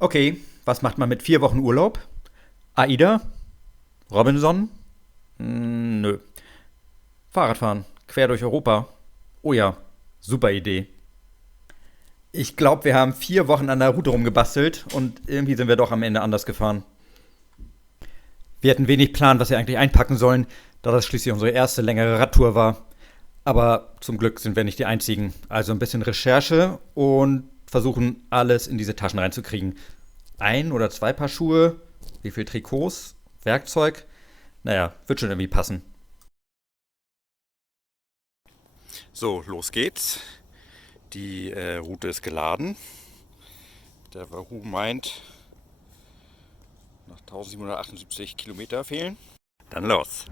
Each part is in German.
Okay, was macht man mit 4 Wochen Urlaub? AIDA? Robinson? Nö. Fahrradfahren, quer durch Europa. Oh ja, super Idee. Ich glaube, wir haben 4 Wochen an der Route rumgebastelt und irgendwie sind wir doch am Ende anders gefahren. Wir hatten wenig Plan, was wir eigentlich einpacken sollen, da das schließlich unsere erste längere Radtour war. Aber zum Glück sind wir nicht die Einzigen. Also ein bisschen Recherche und versuchen, alles in diese Taschen reinzukriegen. 1 oder 2 Paar Schuhe, wie viel Trikots, Werkzeug. Naja, wird schon irgendwie passen. So, los geht's. Die Route ist geladen. Der Wahoo meint, noch 1778 Kilometer fehlen. Dann los.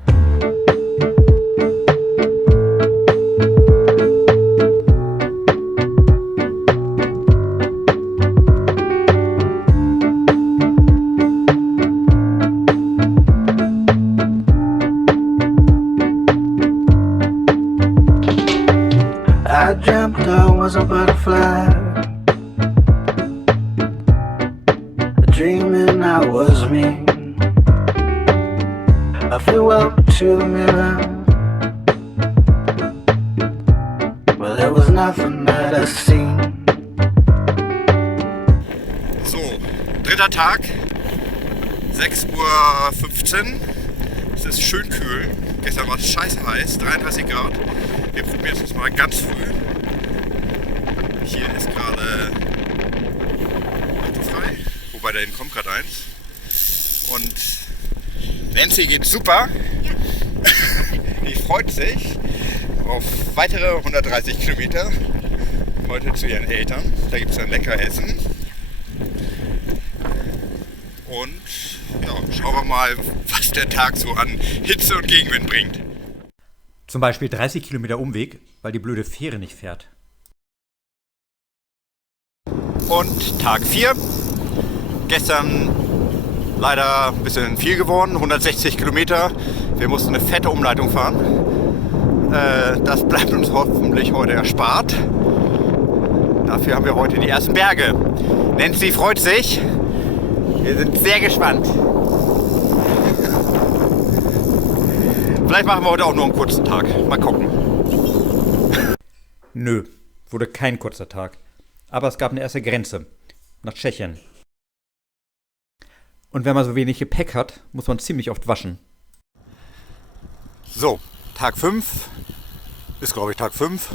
I dreamt I was a butterfly, dreaming I was me. I flew up to the mirror, but there was nothing that I seen. So, dritter Tag, 6:15 Uhr. Es ist schön kühl. Gestern war es scheiße heiß, 33 Grad. Wir probieren es jetzt mal ganz früh. Hier ist gerade autofrei, wobei da hinten kommt gerade eins. Und Nancy geht super. Die freut sich auf weitere 130 Kilometer heute zu ihren Eltern. Da gibt es dann lecker Essen. Und ja, schauen wir mal, was der Tag so an Hitze und Gegenwind bringt. Zum Beispiel 30 Kilometer Umweg, weil die blöde Fähre nicht fährt. Und Tag 4. Gestern leider ein bisschen viel geworden, 160 Kilometer. Wir mussten eine fette Umleitung fahren. Das bleibt uns hoffentlich heute erspart. Dafür haben wir heute die ersten Berge. Nancy freut sich. Wir sind sehr gespannt. Vielleicht machen wir heute auch nur einen kurzen Tag. Mal gucken. Nö, wurde kein kurzer Tag. Aber es gab eine erste Grenze. Nach Tschechien. Und wenn man so wenig Gepäck hat, muss man ziemlich oft waschen. So, Tag 5. Ist glaube ich Tag 5.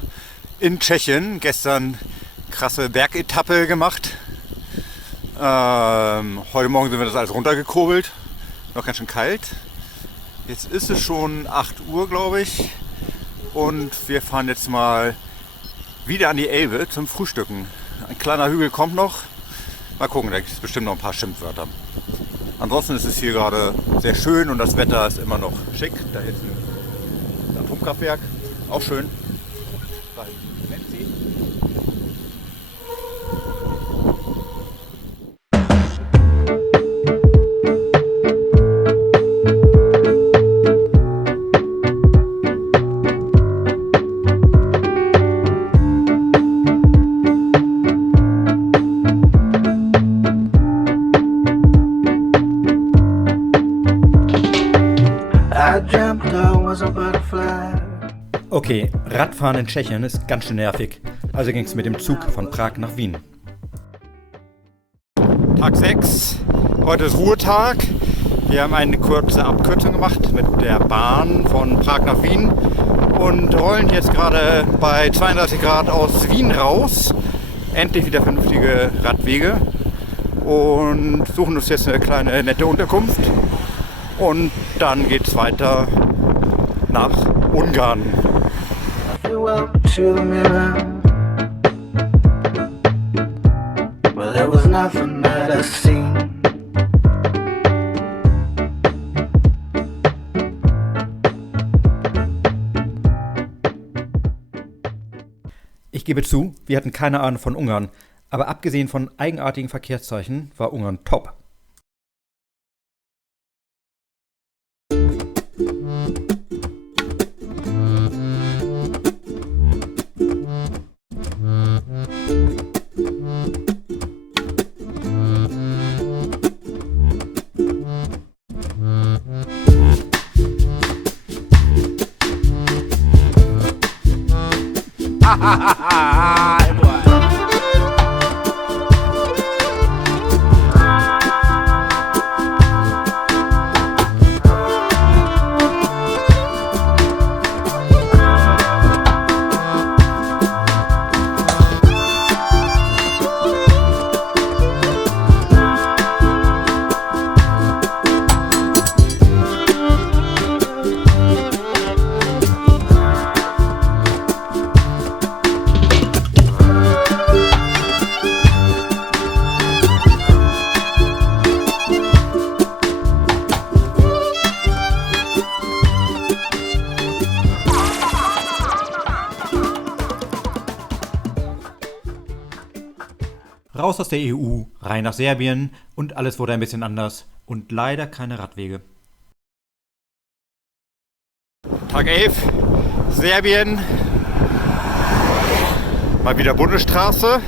In Tschechien. Gestern krasse Bergetappe gemacht. Heute Morgen sind wir das alles runtergekurbelt. Noch ganz schön kalt. Jetzt ist es schon 8 Uhr, glaube ich. Und wir fahren jetzt mal wieder an die Elbe zum Frühstücken. Ein kleiner Hügel kommt noch. Mal gucken, da gibt es bestimmt noch ein paar Schimpfwörter. Ansonsten ist es hier gerade sehr schön und das Wetter ist immer noch schick. Da ist ein Atomkraftwerk, auch schön. Da ist Nancy. I dreamt I was a butterfly. Okay, Radfahren in Tschechien ist ganz schön nervig. Also ging es mit dem Zug von Prag nach Wien. Tag 6. Heute ist Ruhetag. Wir haben eine kurze Abkürzung gemacht mit der Bahn von Prag nach Wien und rollen jetzt gerade bei 32 Grad aus Wien raus. Endlich wieder vernünftige Radwege und suchen uns jetzt eine kleine nette Unterkunft. Und dann geht's weiter nach Ungarn. I flew up to the mirror, but there was nothing that I seen. Ich gebe zu, wir hatten keine Ahnung von Ungarn. Aber abgesehen von eigenartigen Verkehrszeichen war Ungarn top. Raus aus der EU, rein nach Serbien und alles wurde ein bisschen anders und leider keine Radwege. Tag 11, Serbien, mal wieder Bundesstraße.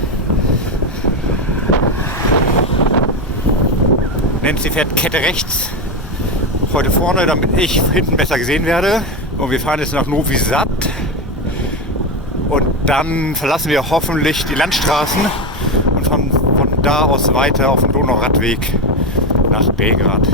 Nancy fährt Kette rechts, heute vorne, damit ich hinten besser gesehen werde. Und wir fahren jetzt nach Novi Sad und dann verlassen wir hoffentlich die Landstraßen und von da aus weiter auf dem Donauradweg nach Belgrad.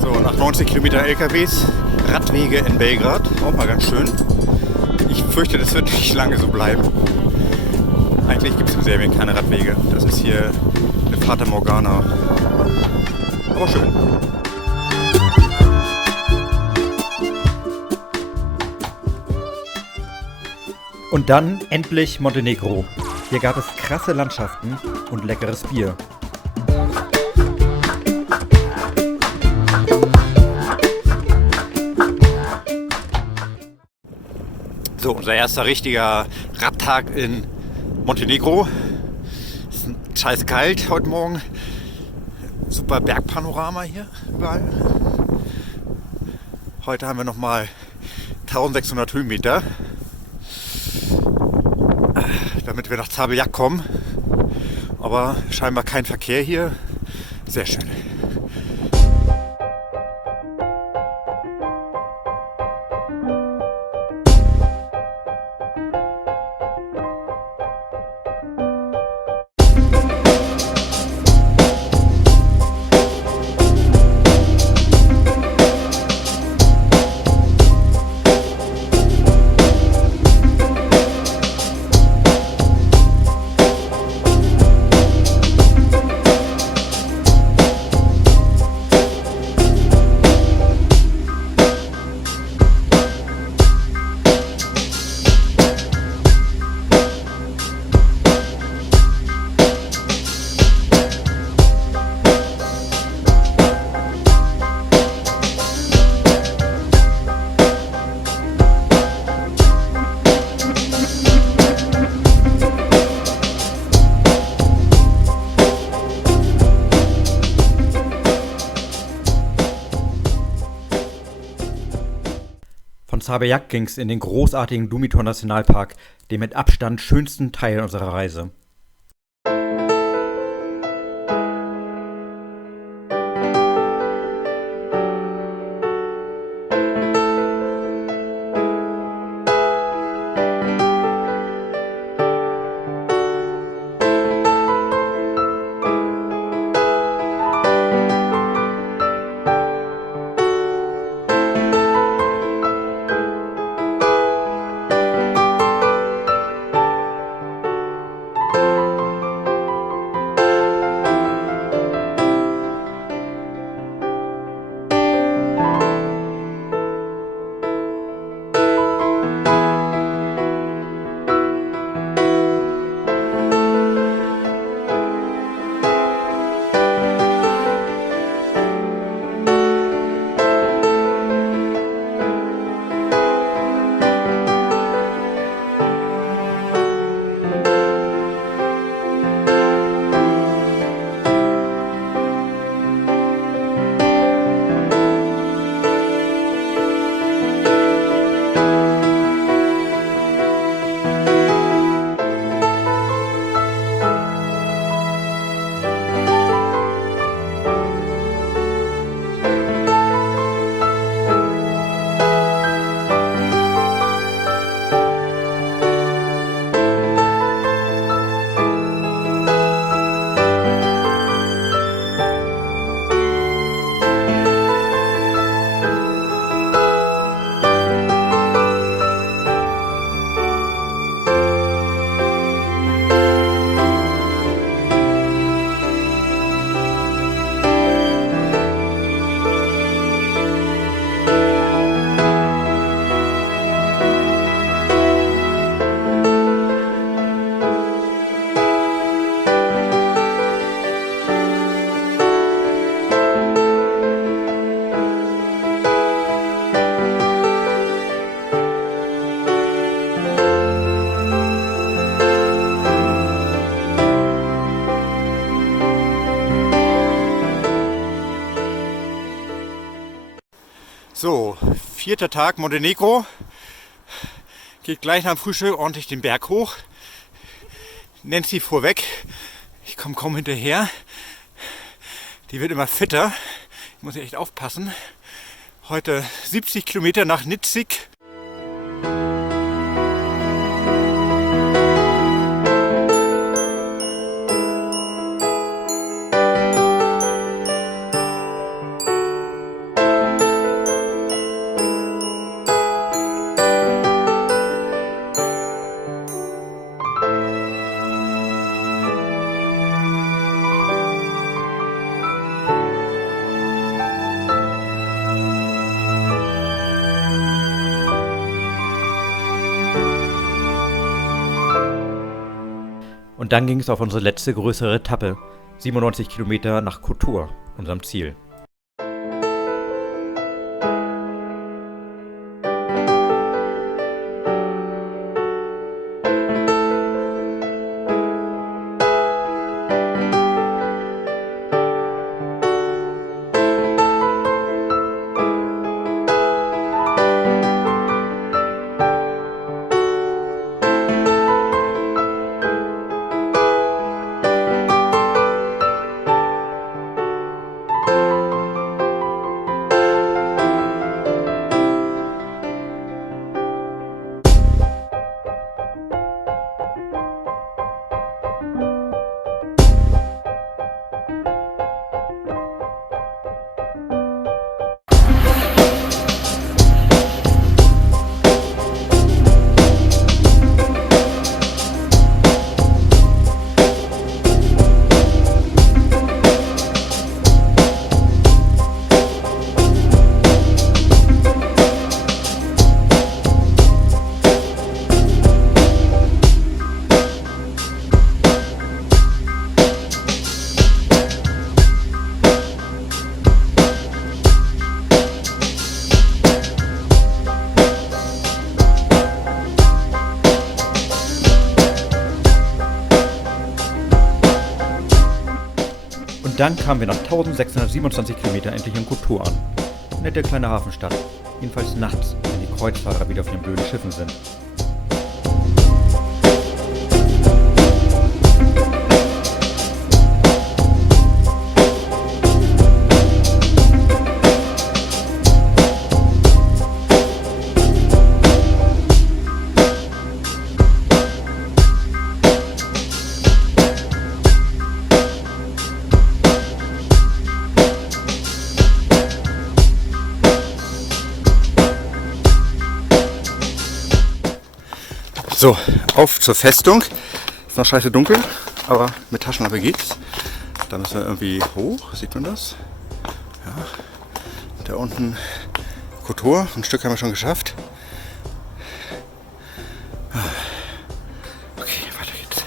So, nach 90 Kilometer LKWs, Radwege in Belgrad, auch mal ganz schön. Ich fürchte, das wird nicht lange so bleiben. Eigentlich gibt es in Serbien keine Radwege. Das ist hier eine Fata Morgana. Aber schön. Und dann endlich Montenegro. Hier gab es krasse Landschaften und leckeres Bier. So, unser erster richtiger Radtag in Montenegro. Es ist scheiße kalt heute Morgen. Super Bergpanorama hier überall. Heute haben wir nochmal 1600 Höhenmeter, damit wir nach Zabljak kommen. Aber scheinbar kein Verkehr hier. Sehr schön. Von Zabljak ging es in den großartigen Dumitor Nationalpark, dem mit Abstand schönsten Teil unserer Reise. 4. Tag Montenegro. Geht gleich nach dem Frühstück ordentlich den Berg hoch. Nancy fuhr weg. Ich komme kaum hinterher. Die wird immer fitter. Ich muss echt aufpassen. Heute 70 Kilometer nach Nizhik. Und dann ging es auf unsere letzte größere Etappe, 97 Kilometer nach Kotor, unserem Ziel. Und dann kamen wir nach 1627 Kilometern endlich in Kotor an. Nette kleine Hafenstadt. Jedenfalls nachts, wenn die Kreuzfahrer wieder auf den blöden Schiffen sind. So, auf zur Festung. Ist noch scheiße dunkel, aber mit Taschenlampe geht's. Da müssen wir irgendwie hoch, sieht man das? Ja. Da unten Kotor, ein Stück haben wir schon geschafft. Okay, weiter geht's.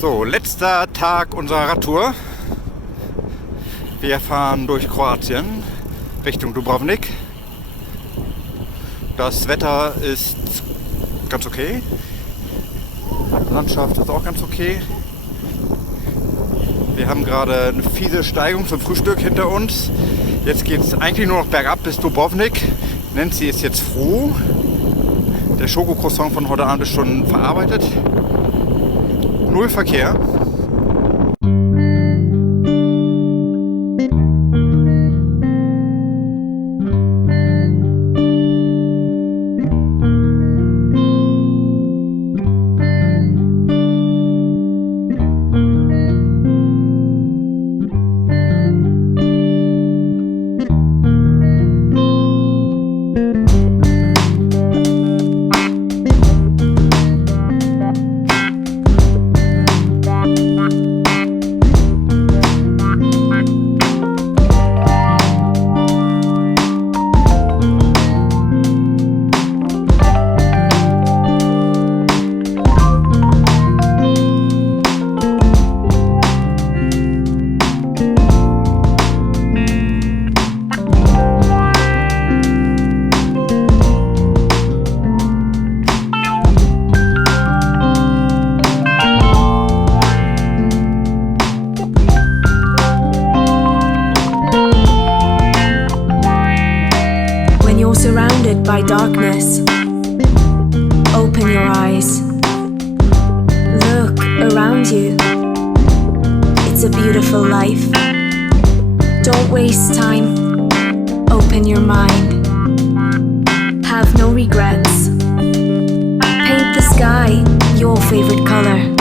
So, letzter Tag unserer Radtour. Wir fahren durch Kroatien Richtung Dubrovnik. Das Wetter ist ganz okay. Die Landschaft ist auch ganz okay. Wir haben gerade eine fiese Steigung zum Frühstück hinter uns. Jetzt geht es eigentlich nur noch bergab bis Dubrovnik. Nancy ist jetzt froh. Der Schokocroissant von heute Abend ist schon verarbeitet. Null Verkehr. darkness. Open your eyes. Look around you. It's a beautiful life. Don't waste time. Open your mind. Have no regrets. Paint the sky your favorite color.